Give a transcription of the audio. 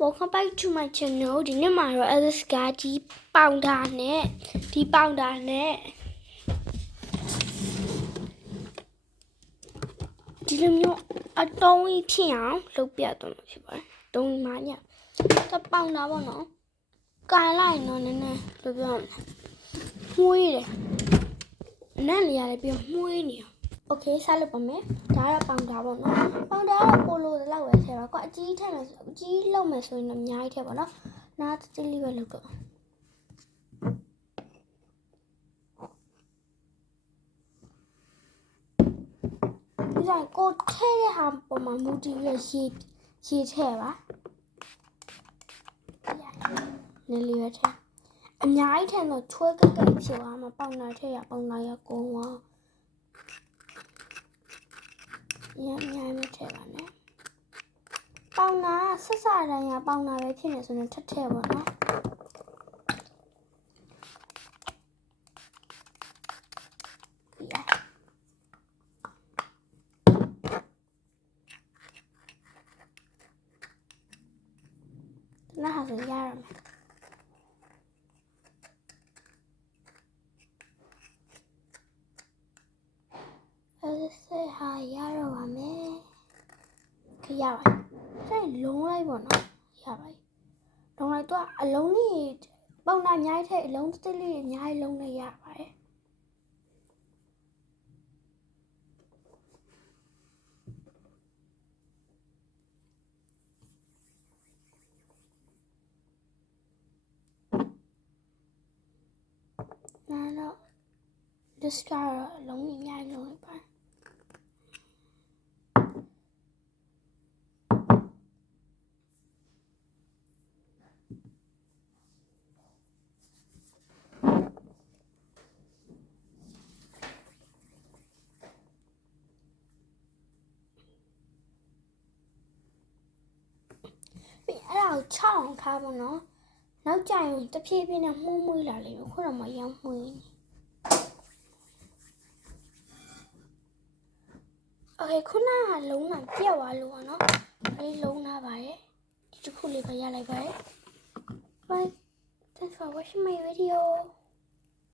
welcome back to my channel ဒီနေ့မှာတော့ Alice ကဒီပေါင်တာနဲ့ဒီလိုမျိုးအတုံးကြီးဖြစ်အောင်လုပ်ပြတော့မှာဖြစ်ပါတယ်။တုံးကြီးမှညတပေါင်တာပေါ့နော်။ကန်လိုက်တော့နည်းနည်းလိုပြောရမလဲ။မှုေးတယ်။နန်းနေရတယ်ပြီးမှုေးနေအောင်။ Okay ဆက်လုပ်ပါမယ်။ဒါကတော့ပေါင်တာပေါ့နော်။ပေါင်တာကတော့ပိုလိုလောက်ပဲထည့်ပါ။အကြီးထည့်မယ်ဆိုအကြီးလောက်မယ်ဆိုရင်တော့အများကြီးထည့်ပါနော်။နားတိလေးပဲလုပ်တော့ဒီဆိုင်ကိုထဲတဲ့ဟာပေါ်မှာမူတည်ပြီးရေထည့်ပါနည်းလေးပဲထည့်အများကြီးထည့်တော့ချွဲကက်ကက်ဖြစ်သွားမှာပေါင်တာထည့်ရပေါင်တာရကုန်သွားအများကြီးမထည့်ပါနဲ့ပေါင်တာဆက်စတိုင်းရပေါင်တာပဲဖြစ်နေဆိုရင်ထည့်ပါနော်那还是压了没？是还压了完没？可以压完，这龙来不呢？压完，龙来多，龙你帮那伢子，龙这里伢龙来压完。那这是龙里面龙一半。唱他不能，然后这样这片片的木来了，或者么样木呢 ？OK， ခုနကလုံးနာပြတ်သွားလို့ပေါ့နော်။အဲဒီလုံးနာပါတယ်။ဒီတစ်ခုလေးပဲရလိုက်ပါတယ်။ Bye. Thanks for watching my video.